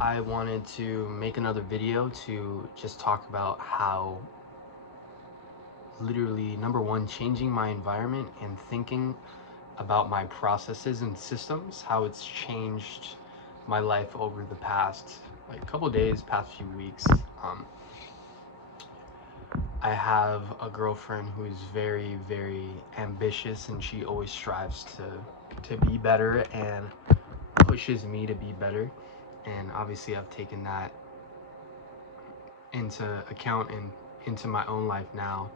I wanted to make another video to just talk about how literally, number one, changing my environment and thinking about my processes and systems, how it's changed my life over the past like couple days, past few weeks. I have a girlfriend who is very, very ambitious, and she always strives to be better and pushes me to be better. And obviously, I've taken that into account and into my own life now.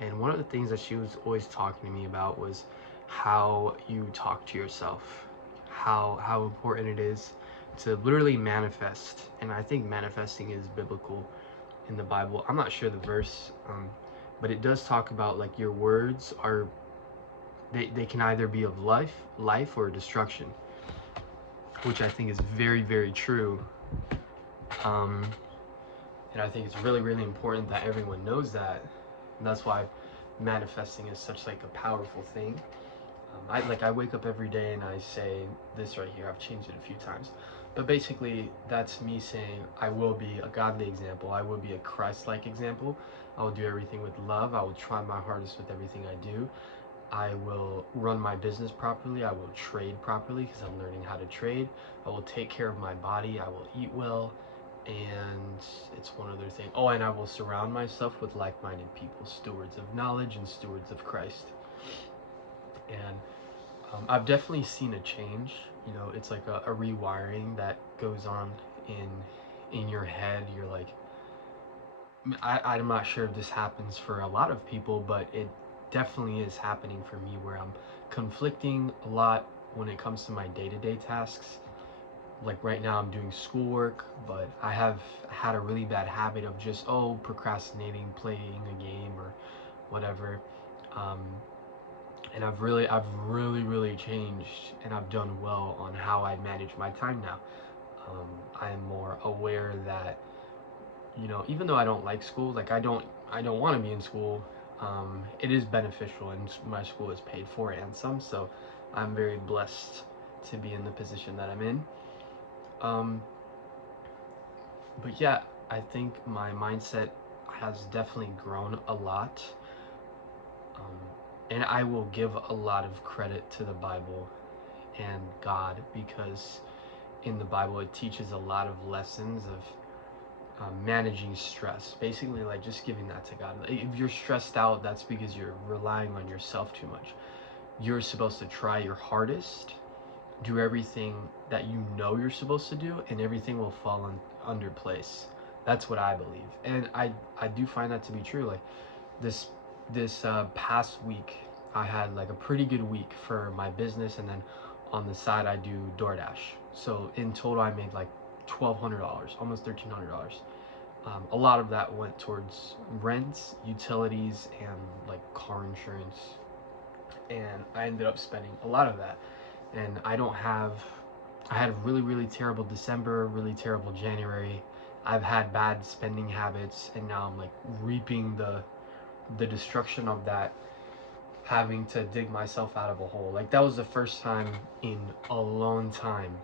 And one of the things that she was always talking to me about was how you talk to yourself, how important it is to literally manifest. And I think manifesting is biblical in the Bible. I'm not sure the verse, but it does talk about like your words are they can either be of life or destruction, which I think is very, very true. And I think it's really, really important that everyone knows that. And that's why manifesting is such like a powerful thing. I wake up every day and I say this right here. I've changed it a few times, but basically that's me saying I will be a godly example. I will be a Christ-like example. I will do everything with love. I will try my hardest with everything I do. I will run my business properly. I will trade properly because I'm learning how to trade. I will take care of my body. I will eat well. And it's one other thing. Oh, and I will surround myself with like-minded people, stewards of knowledge and stewards of Christ. And I've definitely seen a change. You know, it's like a rewiring that goes on in your head. You're like, I'm not sure if this happens for a lot of people, but it definitely is happening for me, where I'm conflicting a lot when it comes to my day-to-day tasks. Like right now I'm doing schoolwork, but I have had a really bad habit of just procrastinating, playing a game or whatever. And I've really changed, and I've done well on how I manage my time now. I'm more aware that, you know, even though I don't like school, like I don't want to be in school, it is beneficial, and my school is paid for and some, so I'm very blessed to be in the position that I'm in. But yeah, I think my mindset has definitely grown a lot. And I will give a lot of credit to the Bible and God, because in the Bible it teaches a lot of lessons of managing stress. Basically, like just giving that to God. If you're stressed out, that's because you're relying on yourself too much. You're supposed to try your hardest, do everything that you know you're supposed to do, and everything will fall under place. That's what I believe, and I do find that to be true. Like this past week, I had like a pretty good week for my business, and then on the side I do DoorDash. So in total, I made like $1,200, almost $1,300. A lot of that went towards rent, utilities, and like car insurance, and I ended up spending a lot of that. And I had a really terrible December, really terrible January. I've had bad spending habits, and now I'm like reaping the destruction of that, having to dig myself out of a hole. Like that was the first time in a long time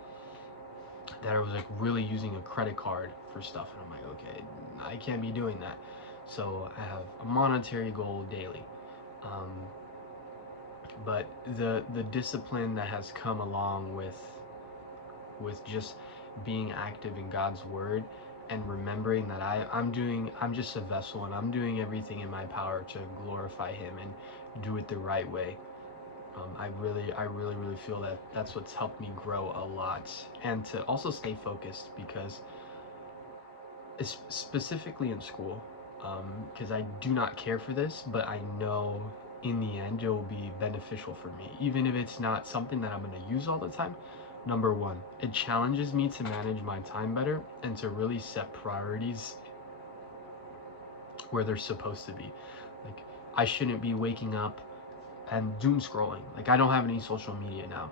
that I was like really using a credit card for stuff, and I'm like, okay, I can't be doing that. So I have a monetary goal daily. But the discipline that has come along with just being active in God's word, and remembering that I'm just a vessel, and I'm doing everything in my power to glorify him and do it the right way. I really feel that that's what's helped me grow a lot, and to also stay focused, because specifically in school, because I do not care for this, but I know in the end it will be beneficial for me, even if it's not something that I'm going to use all the time. Number one, it challenges me to manage my time better and to really set priorities where they're supposed to be. Like, I shouldn't be waking up and doom scrolling. Like, I don't have any social media now.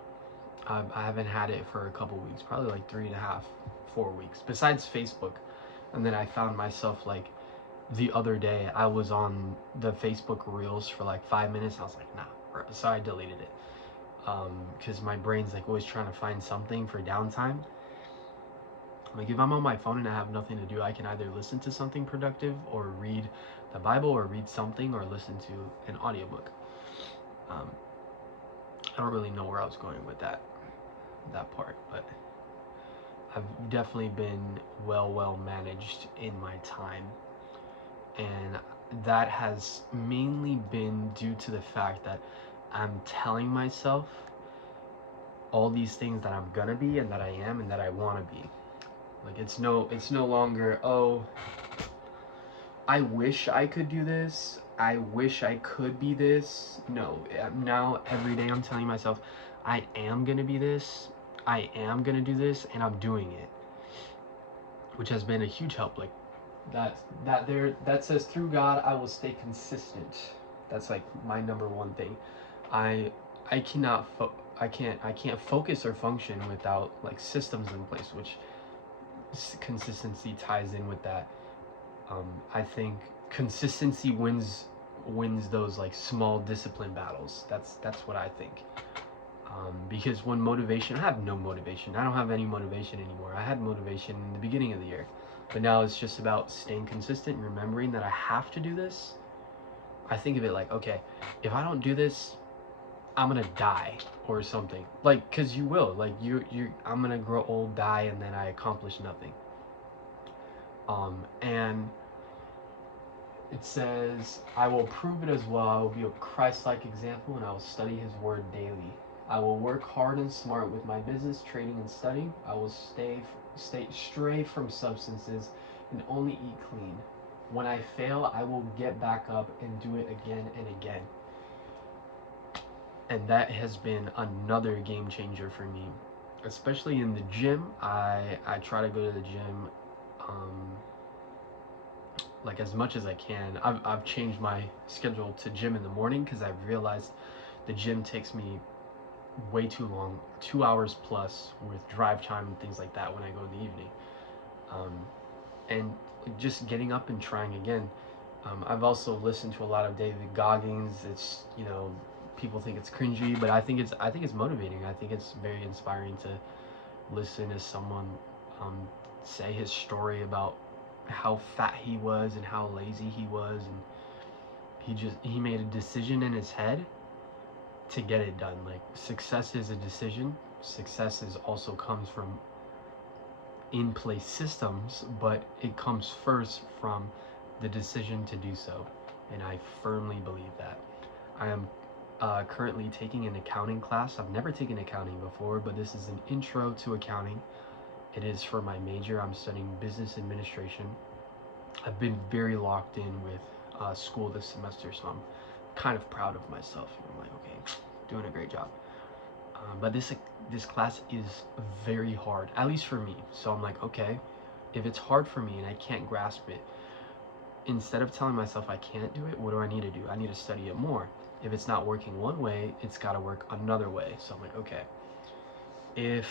I haven't had it for a couple weeks, probably like 3.5, 4 weeks, besides Facebook. And then I found myself like the other day, I was on the Facebook Reels for like 5 minutes. I was like, nah, so I deleted it. Because my brain's like always trying to find something for downtime. Like if I'm on my phone and I have nothing to do, I can either listen to something productive or read the Bible or read something or listen to an audiobook. I don't really know where I was going with that part, but I've definitely been well managed in my time, and that has mainly been due to the fact that I'm telling myself all these things that I'm gonna be and that I am and that I want to be. Like it's no longer, oh, I wish I could do this, I wish I could be this. No, now every day I'm telling myself I am gonna be this, I am gonna do this, and I'm doing it, which has been a huge help. Like that says through God I will stay consistent. That's like my number one thing. I can't focus or function without like systems in place, which consistency ties in with that. I think consistency wins those like small discipline battles. That's what I think. Because when motivation, I have no motivation. I don't have any motivation anymore. I had motivation in the beginning of the year, but now it's just about staying consistent, remembering that I have to do this. I think of it like, okay, if I don't do this, I'm gonna die or something. Like, cause you will. Like I'm gonna grow old, die, and then I accomplish nothing. And it says, I will prove it as well. I will be a Christ-like example, and I will study His word daily. I will work hard and smart with my business, trading, and studying. I will stray from substances and only eat clean. When I fail, I will get back up and do it again and again. And that has been another game changer for me, especially in the gym. I try to go to the gym like as much as I can. I've changed my schedule to gym in the morning because I've realized the gym takes me way too long, 2 hours plus with drive time and things like that when I go in the evening. And just getting up and trying again. I've also listened to a lot of David Goggins. It's, you know, people think it's cringy, but I think it's motivating. I think it's very inspiring to listen to someone say his story about how fat he was and how lazy he was, and he made a decision in his head to get it done. Like success is a decision. Success is also comes from in place systems, but it comes first from the decision to do so, and I firmly believe that. I am currently taking an accounting class. I've never taken accounting before, but this is an intro to accounting. It is for my major. I'm studying business administration. I've been very locked in with school this semester, so I'm kind of proud of myself. I'm like, okay, doing a great job. But this class is very hard, at least for me. So I'm like, okay, if it's hard for me and I can't grasp it, instead of telling myself I can't do it, what do I need to do? I need to study it more. If it's not working one way, it's got to work another way. So I'm like, okay, if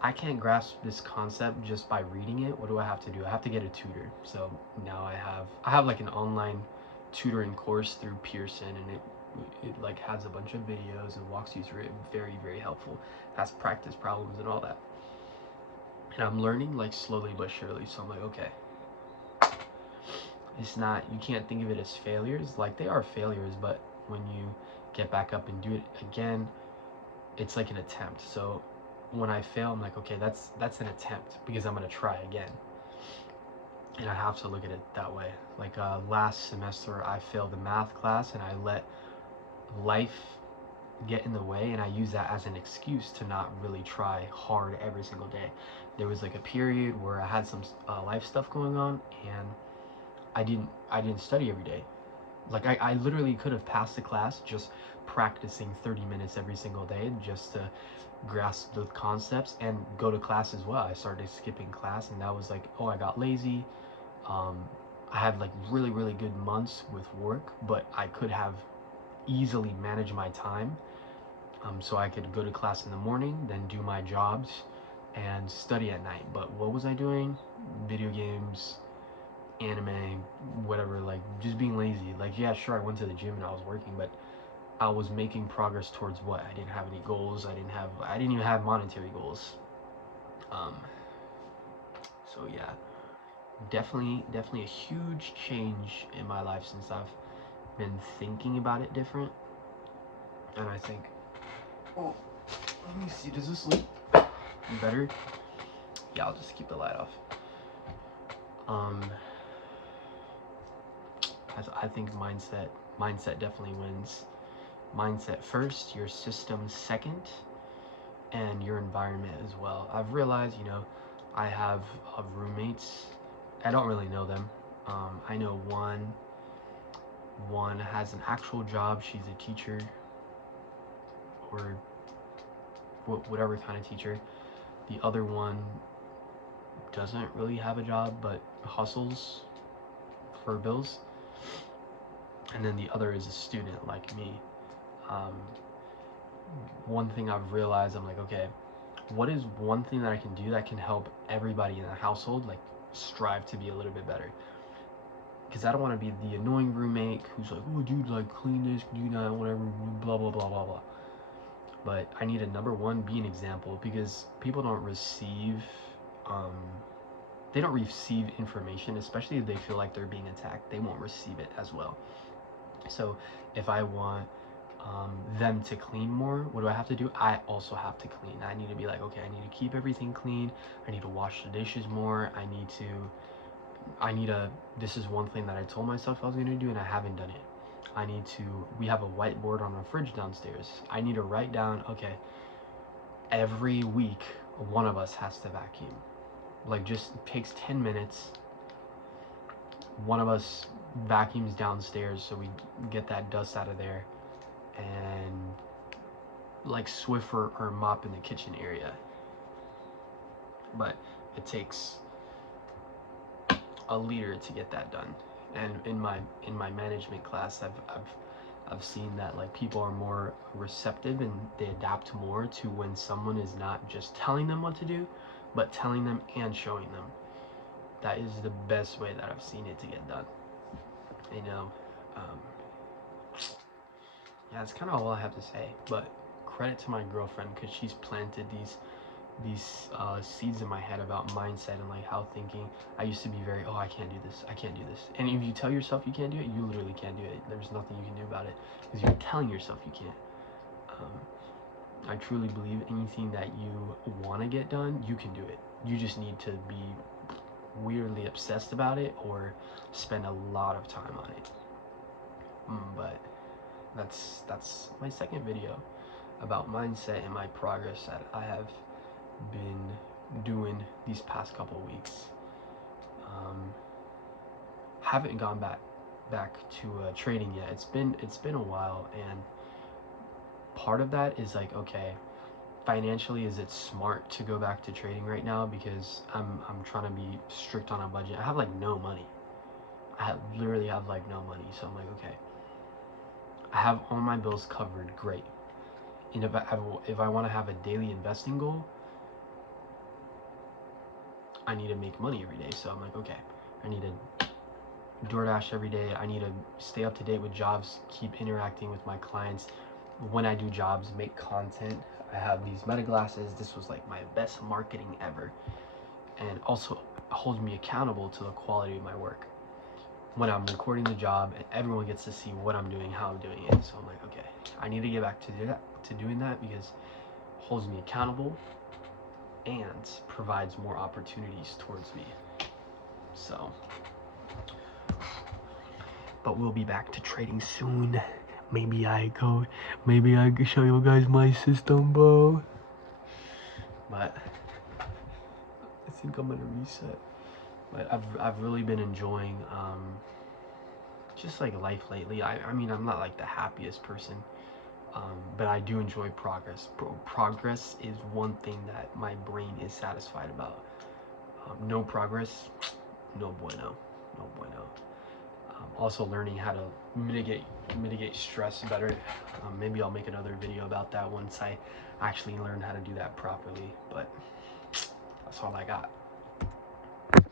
I can't grasp this concept just by reading it, what do I have to do? I have to get a tutor. So now I have like an online tutoring course through Pearson, and it like has a bunch of videos and walks you through it. Very, very helpful. Has practice problems and all that. And I'm learning like slowly but surely. So I'm like, okay, it's not, you can't think of it as failures. Like they are failures, but when you get back up and do it again, it's like an attempt. So when I fail, I'm like, okay, that's an attempt because I'm gonna try again. And I have to look at it that way. Like last semester, I failed the math class, and I let life get in the way, and I use that as an excuse to not really try hard every single day. There was like a period where I had some life stuff going on, and I didn't study every day. Like I literally could have passed the class just practicing 30 minutes every single day just to grasp the concepts and go to class as well. I started skipping class, and that was like, oh, I got lazy. I had like really, really good months with work, but I could have easily managed my time. So I could go to class in the morning, then do my jobs and study at night. But what was I doing? Video games, anime, whatever, like just being lazy. Like, yeah, sure, I went to the gym and I was working, but I was making progress towards what? I didn't have any goals. I didn't even have monetary goals. So yeah, definitely a huge change in my life since I've been thinking about it different. And I think, oh, let me see, does this look better? Yeah, I'll just keep the light off. I think mindset definitely wins. Mindset first, your system second, and your environment as well. I've realized, I have roommates. I don't really know them. I know one has an actual job. She's a teacher, or whatever kind of teacher. The other one doesn't really have a job, but hustles for bills. And then the other is a student like me. One thing I've realized, I'm like, okay, what is one thing that I can do that can help everybody in the household, like, strive to be a little bit better? Because I don't want to be the annoying roommate who's like, oh, dude, like, clean this, do that, whatever, blah, blah, blah, blah, blah. But I need to, number one, be an example, because people don't receive information, especially if they feel like they're being attacked. They won't receive it as well. So if I want them to clean more, what do I have to do? I also have to clean. I need to be like, okay, I need to keep everything clean. I need to wash the dishes more. This is one thing that I told myself I was going to do, and I haven't done it. We have a whiteboard on our fridge downstairs. I need to write down, okay, every week, one of us has to vacuum. Like, just takes 10 minutes. One of us vacuums downstairs so we get that dust out of there, and like Swiffer or mop in the kitchen area. But it takes a leader to get that done. And in my management class, I've seen that, like, people are more receptive and they adapt more to when someone is not just telling them what to do, but telling them and showing them. That is the best way that I've seen it to get done. Yeah, that's kind of all I have to say. But credit to my girlfriend, because she's planted these seeds in my head about mindset and like how thinking. I used to be very, I can't do this, and if you tell yourself you can't do it, you literally can't do it. There's nothing you can do about it, because you're telling yourself you can't. I truly believe anything that you want to get done, you can do it. You just need to be weirdly obsessed about it or spend a lot of time on it. But that's my second video about mindset and my progress that I have been doing these past couple weeks. Haven't gone back to trading yet. It's been a while, and part of that is like, okay, financially, is it smart to go back to trading right now? Because I'm trying to be strict on a budget. I have like no money. Literally have like no money. So I'm like, okay, I have all my bills covered, great. And if I want to have a daily investing goal, I need to make money every day. So I'm like, okay, I need to DoorDash every day. I need to stay up to date with jobs, keep interacting with my clients. When I do jobs, make content. I have these Meta glasses. This was like my best marketing ever, and also holds me accountable to the quality of my work. When I'm recording the job, and everyone gets to see what I'm doing, how I'm doing it. So I'm like, okay, I need to get back to doing that, because it holds me accountable and provides more opportunities towards me. So, but we'll be back to trading soon. Maybe I can show you guys my system, bro. But I think I'm gonna reset. But I've really been enjoying just like life lately. I mean, I'm not like the happiest person, but I do enjoy progress. Progress is one thing that my brain is satisfied about. No progress, no bueno. Also learning how to mitigate stress better. Maybe I'll make another video about that once I actually learn how to do that properly. But that's all I got.